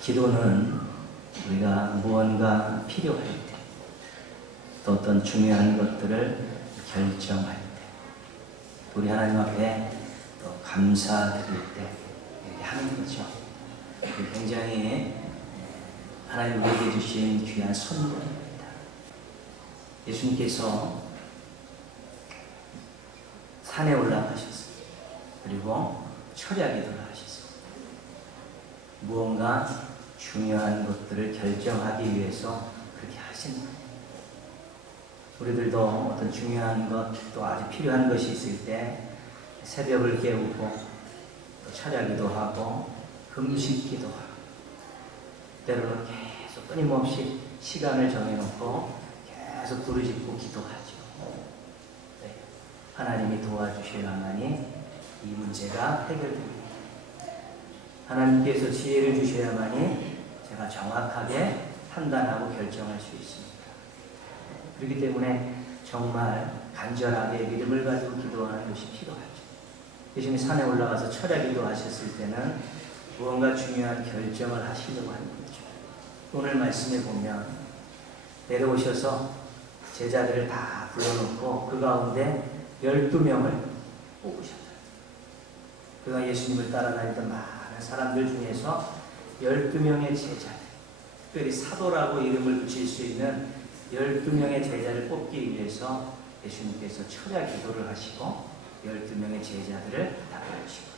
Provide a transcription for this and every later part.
기도는 우리가 무언가 필요할 때, 또 어떤 중요한 것들을 결정할 때, 우리 하나님 앞에 또 감사드릴 때 이렇게 하는 거죠. 굉장히 하나님 우리에게 주신 귀한 선물입니다. 예수님께서 산에 올라가셨어요. 그리고 철야 기도를 하셨어요. 무언가 중요한 것들을 결정하기 위해서 그렇게 하신 거예요. 우리들도 어떤 중요한 것, 또 아주 필요한 것이 있을 때 새벽을 깨우고 또 철야 기도 하고 금식 기도 하고 때로는 계속 끊임없이 시간을 정해놓고 계속 부르짖고 기도하죠. 네. 하나님이 도와주셔야만이 이 문제가 해결됩니다. 하나님께서 지혜를 주셔야만이 제가 정확하게 판단하고 결정할 수 있습니다. 그렇기 때문에 정말 간절하게 믿음을 가지고 기도하는 것이 필요하죠. 예수님이 산에 올라가서 철야 기도하셨을 때는 무언가 중요한 결정을 하시려고 하는 거죠. 오늘 말씀에 보면 내려오셔서 제자들을 다 불러놓고 그 가운데 12명을 뽑으셨어요. 그가 예수님을 따라다니던 많은 사람들 중에서 12명의 제자, 특별히 사도라고 이름을 붙일 수 있는 12명의 제자를 뽑기 위해서 예수님께서 철야 기도를 하시고 12명의 제자들을 다 부르시고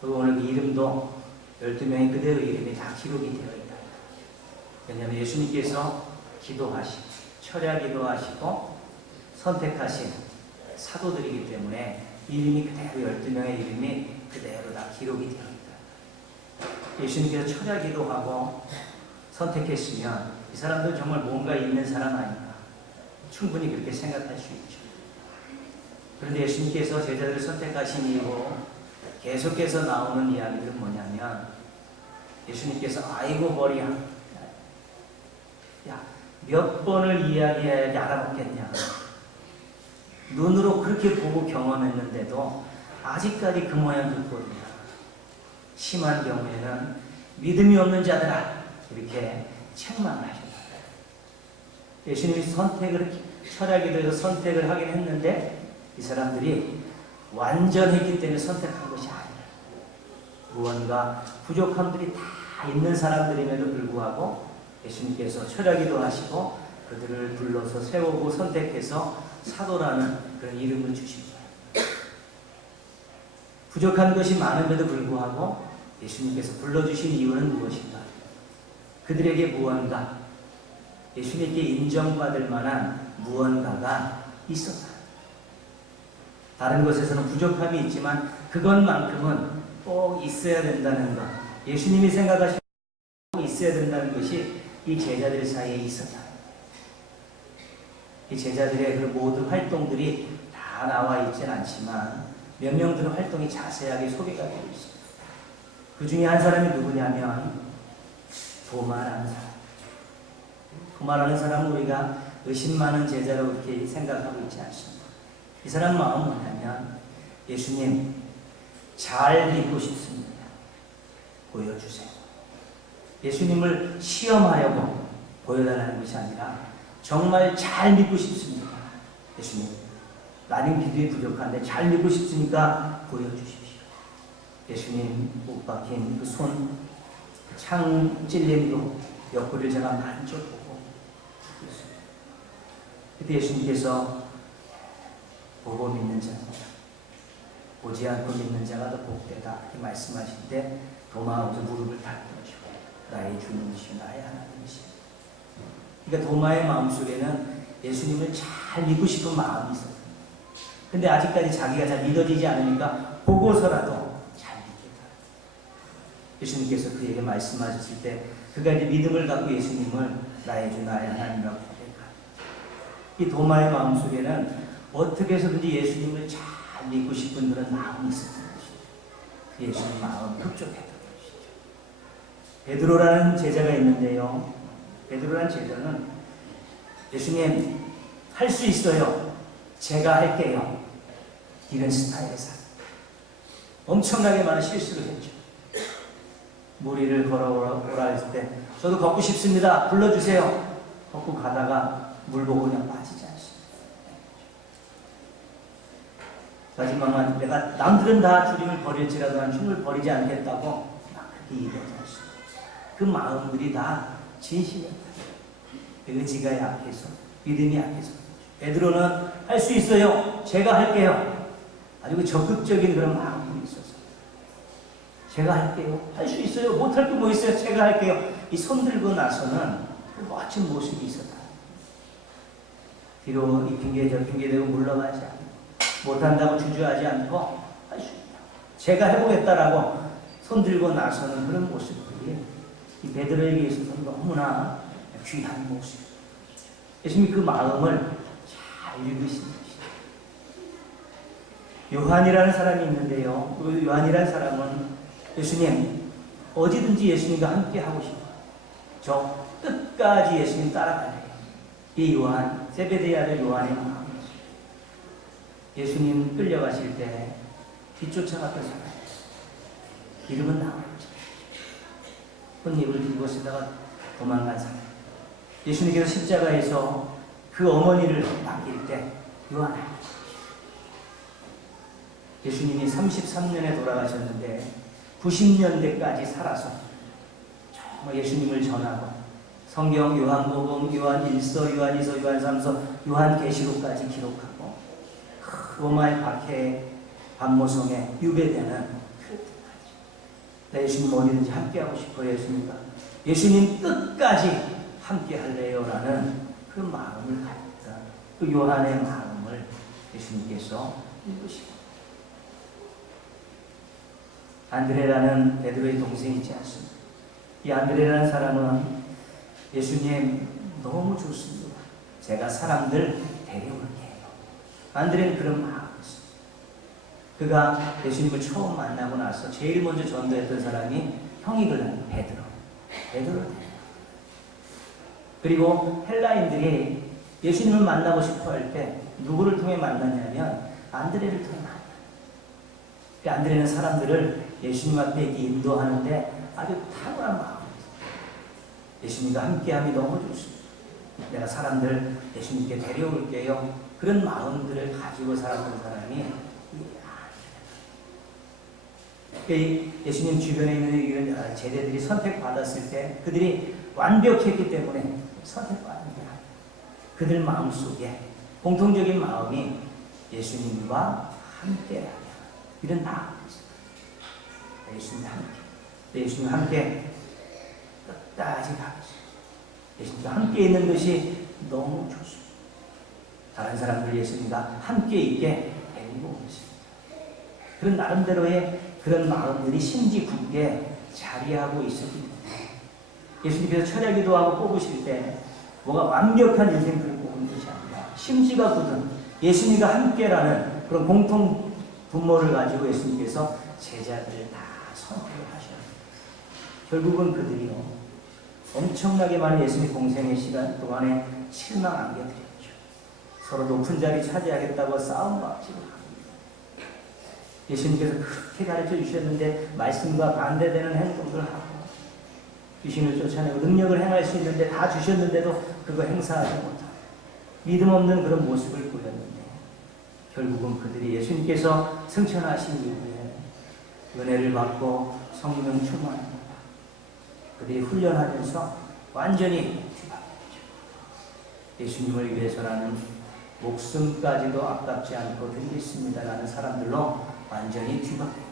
그리고 오늘 이름도 12명의 그대로 이름이 다 기록이 되어 있다. 왜냐하면 예수님께서 기도하시고 철야 기도하시고 선택하신 사도들이기 때문에 이름이 그대로 12명의 이름이 그대로 다 기록이 되어 있다. 예수님께서 철야 기도 하고 선택했으면 이 사람들 정말 뭔가 있는 사람 아닌가. 충분히 그렇게 생각할 수 있죠. 그런데 예수님께서 제자들을 선택하신 이후 계속해서 나오는 이야기들은 뭐냐면 예수님께서 아이고 머리야 야몇 번을 이야기해야지 알아먹겠냐. 눈으로 그렇게 보고 경험했는데도 아직까지 그 모양 그 꼴이야 심한 경우에는 믿음이 없는 자들아 이렇게 책망을 하셨다 예수님이 선택을 철학기도에서 선택을 하긴 했는데 이 사람들이 완전했기 때문에 선택한 것이 아니야. 무언가 부족함들이 다 있는 사람들임에도 불구하고 예수님께서 철학기도 하시고 그들을 불러서 세우고 선택해서 사도라는 그런 이름을 주신 거예요. 부족한 것이 많음에도 불구하고 예수님께서 불러주신 이유는 무엇인가? 그들에게 무언가 예수님께 인정받을 만한 무언가가 있었다. 다른 것에서는 부족함이 있지만 그것만큼은 꼭 있어야 된다는 것. 예수님이 생각하시는 꼭 있어야 된다는 것이 이 제자들 사이에 있었다. 이 제자들의 그 모든 활동들이 다 나와 있진 않지만 몇 명들은 활동이 자세하게 소개가 되고 있습니다. 그 중에 한 사람이 누구냐면 도마라는 사람. 도마라는 사람은 우리가 의심 많은 제자로 그렇게 생각하고 있지 않습니다. 이 사람 마음은 뭐냐면 예수님 잘 믿고 싶습니다. 보여주세요. 예수님을 시험하려고 보여달라는 것이 아니라 정말 잘 믿고 싶습니다. 예수님 나는 기도에 부족한데 잘 믿고 싶으니까 보여주십시오. 예수님 못 박힌 그 손, 창 찔림도 옆구리를 제가 만져보고. 그때 예수님께서 보고 믿는 자, 보지 않고 믿는 자가 더 복되다 이렇게 말씀하실 때 도마하면서 무릎을 닦으시고 나의 주님이시오 나의 하나님이시오. 그러니까 도마의 마음속에는 예수님을 잘 믿고 싶은 마음이 있어요. 근데 아직까지 자기가 잘 믿어지지 않으니까 보고서라도. 예수님께서 그에게 말씀하셨을 때 그가 이제 믿음을 갖고 예수님을 나의 주 나의 하나님이라고 고백하. 이 도마의 마음 속에는 어떻게 해서든지 예수님을 잘 믿고 싶은 그런 마음이 있었던 것이죠. 그 예수님 마음이 흡족했던 것이죠. 베드로라는 제자가 있는데요. 베드로라는 제자는 예수님 할 수 있어요. 제가 할게요. 이런 스타일의 사람. 엄청나게 많은 실수를 했죠. 무리를 걸어오라 했을 때 저도 걷고 싶습니다. 불러주세요. 걷고 가다가 물 보고 그냥 빠지지 않습니다. 마지막만 내가 남들은 다 주님을 버릴지라도 난 주님을 버리지 않겠다고 막 그렇게 얘기하지 않습니다. 그 마음들이 다 진실이었다. 의지가 약해서 믿음이 약해서 베드로는 할 수 있어요. 제가 할게요. 아주 그 적극적인 그런 있어서 제가 할게요. 할 수 있어요. 못할 게 뭐 있어요. 제가 할게요. 이 손 들고 나서는 그 멋진 모습이 있었다. 뒤로 이 핑계 저 핑계 대고 물러가지 않고 못한다고 주저하지 않고 할 수 있다. 제가 해보겠다라고 손 들고 나서는 그런 모습들이 이 베드로에게 있어서 너무나 귀한 모습. 예수님이 그 마음을 잘 읽으신 것이죠. 요한이라는 사람이 있는데요. 그 요한이라는 사람은 예수님 어디든지 예수님과 함께 하고 싶어. 저 끝까지 예수님 따라가요. 이 요한 세베데의 아들 요한의 마음이죠. 예수님 끌려가실 때 뒤쫓아갔던 사람. 이름은 나오죠. 꽃잎을 들고 쓰다가 도망간 사람. 예수님께서 십자가에서 그 어머니를 맡길 때 요한 예수님이 33년에 돌아가셨는데 90년대까지 살아서 정말 예수님을 전하고 성경 요한복음, 요한 1서, 요한 2서, 요한 3서, 요한 계시록까지 기록하고 그 로마의 박해의 반모성에 유배되는 나 예수님 어디든지 함께하고 싶어요 예수님과 예수님 끝까지 함께 할래요 라는 그 마음을 가졌다. 그 요한의 마음을 예수님께서 읽으시고 안드레라는 베드로의 동생이 있지 않습니까? 이 안드레라는 사람은 예수님 너무 좋습니다. 제가 사람들 데려올게요. 안드레는 그런 마음이 있어요. 그가 예수님을 처음 만나고 나서 제일 먼저 전도했던 사람이 형이 그는 베드로. 베드로 그리고 헬라인들이 예수님을 만나고 싶어 할 때 누구를 통해 만났냐면 안드레를 통해 만났어요. 그 안드레는 사람들을 예수님 앞에 인도하는데 아주 탁월한 있어요. 예수님과 함께함이 너무 좋습니다. 내가 사람들 예수님께 데려올게요. 그런 마음들을 가지고 살았던 사람이 예수님 주변에 있는 이런 제자들이 선택받았을 때 그들이 완벽했기 때문에 선택받은 게 아니에요. 그들 마음 속에 공통적인 마음이 예수님과 함께라면 이런 있어요. 예수님과 함께. 예수님과 함께 끝까지 가겠어요. 예수님과 함께 있는 것이 너무 좋습니다. 다른 사람들 예수님과 함께 있게 데리고 오겠습니다. 그런 나름대로의 그런 마음들이 심지 굳게 자리하고 있었기 때문에 예수님께서 철야 기도 하고 뽑으실 때 뭐가 완벽한 인생들을 뽑은 것이 아니라 심지가 굳은 예수님과 함께라는 그런 공통 분모를 가지고 예수님께서 제자들을 다 선택을 하셔야 합니다. 결국은 그들이요 엄청나게 많은 예수님 공생의 시간 동안에 실망 안겨드렸죠. 서로 높은 자리 차지하겠다고 싸움 박지고 예수님께서 그렇게 가르쳐 주셨는데 말씀과 반대되는 행동을 하고 귀신을 쫓아내고 능력을 행할 수 있는데 다 주셨는데도 그거 행사하지 못하고 믿음 없는 그런 모습을 보였는데 결국은 그들이 예수님께서 승천하신 이후에 은혜를 받고 성령 충만합니다. 그들이 훈련하면서 완전히. 예수님을 위해서라는 목숨까지도 아깝지 않고 드리겠습니다라는 사람들로 완전히 뒤바뀌었습니다.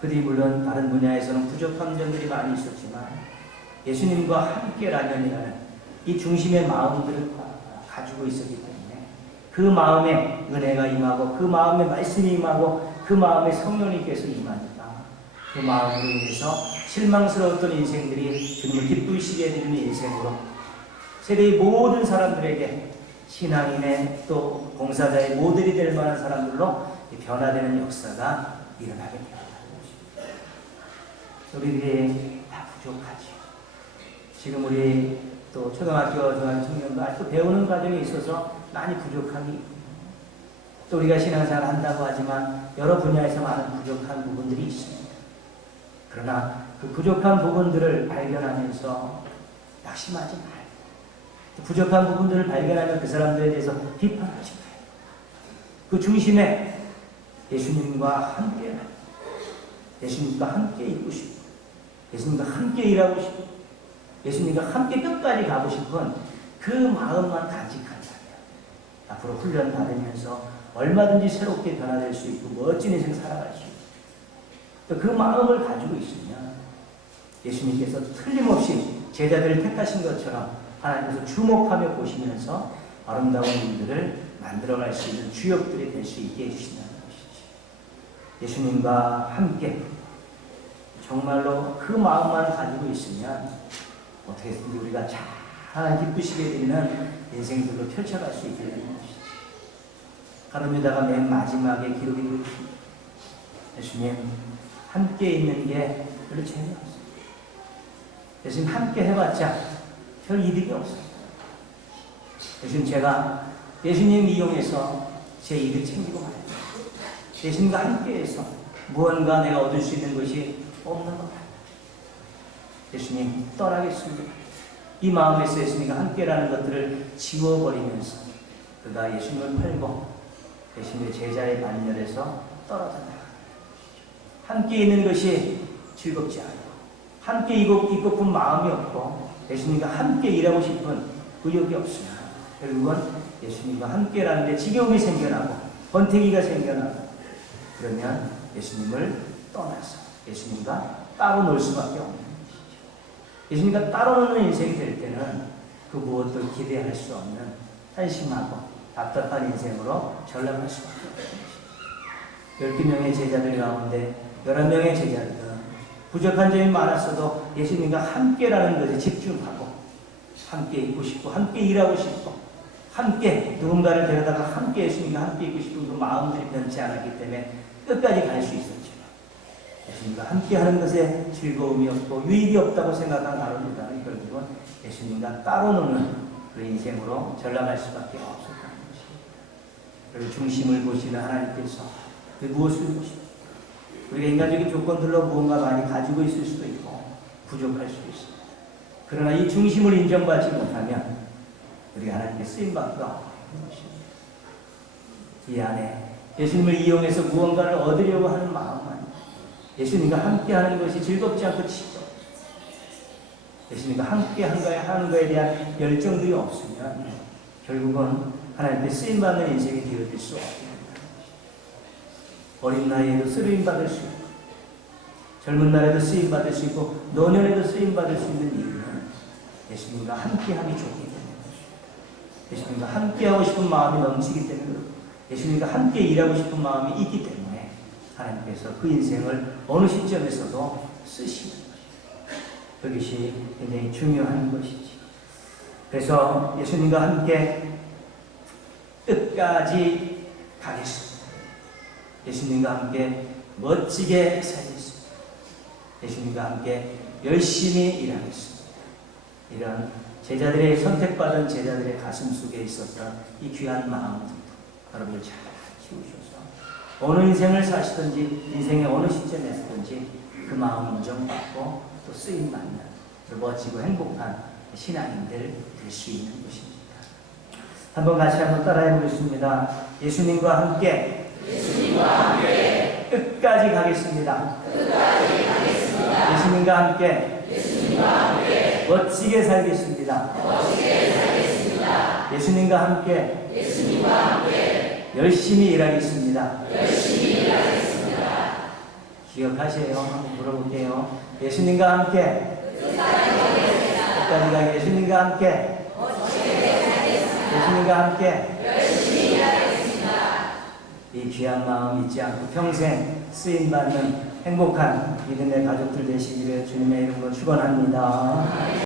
그들이 물론 다른 분야에서는 부족한 점들이 많이 있었지만 예수님과 함께라면이라는 이 중심의 마음들을 가지고 있었기 때문에 그 마음에 은혜가 임하고 그 마음에 말씀이 임하고 그 마음에 성령님께서 임하니까 그 마음으로 인해서 실망스러웠던 인생들이 주님을 기쁘시게 해드리는 인생으로 세대의 모든 사람들에게 신앙인의 또 봉사자의 모델이 될 만한 사람들로 변화되는 역사가 일어나게 됩니다. 우리들이 다 부족하지. 지금 우리 또 초등학교, 중학교 청년도 아직도 배우는 과정에 있어서 많이 부족함이 또 우리가 신앙생활 한다고 하지만 여러 분야에서 많은 부족한 부분들이 있습니다. 그러나 그 부족한 부분들을 발견하면서 낙심하지 말고 그 부족한 부분들을 발견하면 그 사람들에 대해서 비판하지 말고 그 중심에 예수님과 함께 예수님과 함께 있고 싶고 예수님과 함께 일하고 싶고 예수님과 함께 끝까지 가고 싶은 그 마음만 간직한다면 앞으로 훈련 받으면서 얼마든지 새롭게 변화될 수 있고 멋진 인생 살아갈 수 있고 또그 마음을 가지고 있으면 예수님께서 틀림없이 제자들을 택하신 것처럼 하나님께서 주목하며 보시면서 아름다운 일들을 만들어갈 수 있는 주역들이 될 수 있게 해주신다는 것이죠. 예수님과 함께 정말로 그 마음만 가지고 있으면 어떻게든지 우리가 잘 하나님 기쁘시게 되는 인생들로 펼쳐갈 수 있게 되는 것이죠. 가르미다가 맨 마지막에 기록이. 예수님 함께 있는 게 별로 재미없어요. 예수님 함께 해봤자 별 이득이 없어요. 예수님 제가 예수님 이용해서 제 이득 챙기고 말아요. 예수님과 함께해서 무언가 내가 얻을 수 있는 것이 없는 것 같아요. 예수님 떠나겠습니다. 이 마음에서 예수님과 함께라는 것들을 지워버리면서 그가 예수님을 팔고 예수님의 제자의 반열에서 떨어져 나가. 함께 있는 것이 즐겁지 않고 함께 이고픈 마음이 없고 예수님과 함께 일하고 싶은 의욕이 없으면 결국은 예수님과 함께라는 데 지겨움이 생겨나고 번태기가 생겨나고 그러면 예수님을 떠나서 예수님과 따로 놀 수밖에 없는 것이죠. 예수님과 따로 노는 인생이 될 때는 그 무엇도 기대할 수 없는 한심하고 답답한 인생으로 전락할 수밖에 없는 것이죠. 12명의 제자들 가운데 11명의 제자들은 부족한 점이 많았어도 예수님과 함께라는 것에 집중하고 함께 있고 싶고 함께 일하고 싶고 함께 누군가를 데려다가 함께 예수님과 함께 있고 싶은 그 마음들이 변치 않았기 때문에 끝까지 갈 수 있었지만 예수님과 함께 하는 것에 즐거움이 없고 유익이 없다고 생각한 가론유다는 결국은 예수님과 따로 노는 그 인생으로 전락할 수밖에 것입니다. 그리고 중심을 보시는 하나님께서 그 무엇을 보십니까? 우리가 인간적인 조건들로 무언가 많이 가지고 있을 수도 있고 부족할 수도 있습니다. 그러나 이 중심을 인정받지 못하면 우리가 하나님께 쓰임받기가 어려운 것입니다. 이 안에 예수님을 이용해서 무언가를 얻으려고 하는 마음만 예수님과 함께하는 것이 즐겁지 않고 치죠. 예수님과 함께 한가에 하는 것에 대한 열정들이 없으면 결국은 하나님께 쓰임받는 인생이 되어질 수 없습니다. 어린 나이에도 쓰임 받을 수 있고 젊은 날에도 쓰임 받을 수 있고 노년에도 쓰임 받을 수 있는 이유는 예수님과 함께함이 좋기 때문에. 예수님과 함께하고 싶은 마음이 넘치기 때문에 예수님과 함께 일하고 싶은 마음이 있기 때문에 하나님께서 그 인생을 어느 시점에서도 쓰시는 것이죠. 그것이 굉장히 중요한 것이지. 그래서 예수님과 함께 끝까지 가겠습니다. 예수님과 함께 멋지게 살겠습니다. 예수님과 함께 열심히 일하겠습니다. 이런 제자들의 선택받은 제자들의 가슴 속에 있었던 이 귀한 마음들도 여러분들 잘 키우셔서 어느 인생을 사시든지 인생의 어느 시점에서든지 그 마음 인정받고 또 쓰임 받는 멋지고 행복한 신앙인들 될 수 있는 것입니다. 한번 같이 한번 따라해 보겠습니다. 예수님과 함께 끝까지 가겠습니다. 예수님과 함께, 멋지게 살겠습니다. 예수님과 함께, 열심히 일하겠습니다. 기억하세요. 한번 물어볼게요. 예수님과 함께 끝까지 가게 예수님과 함께 예수님과 함께 이 귀한 마음 잊지 않고 평생 쓰임 받는 행복한 믿음의 가족들 되시기를 주님의 이름으로 축원합니다.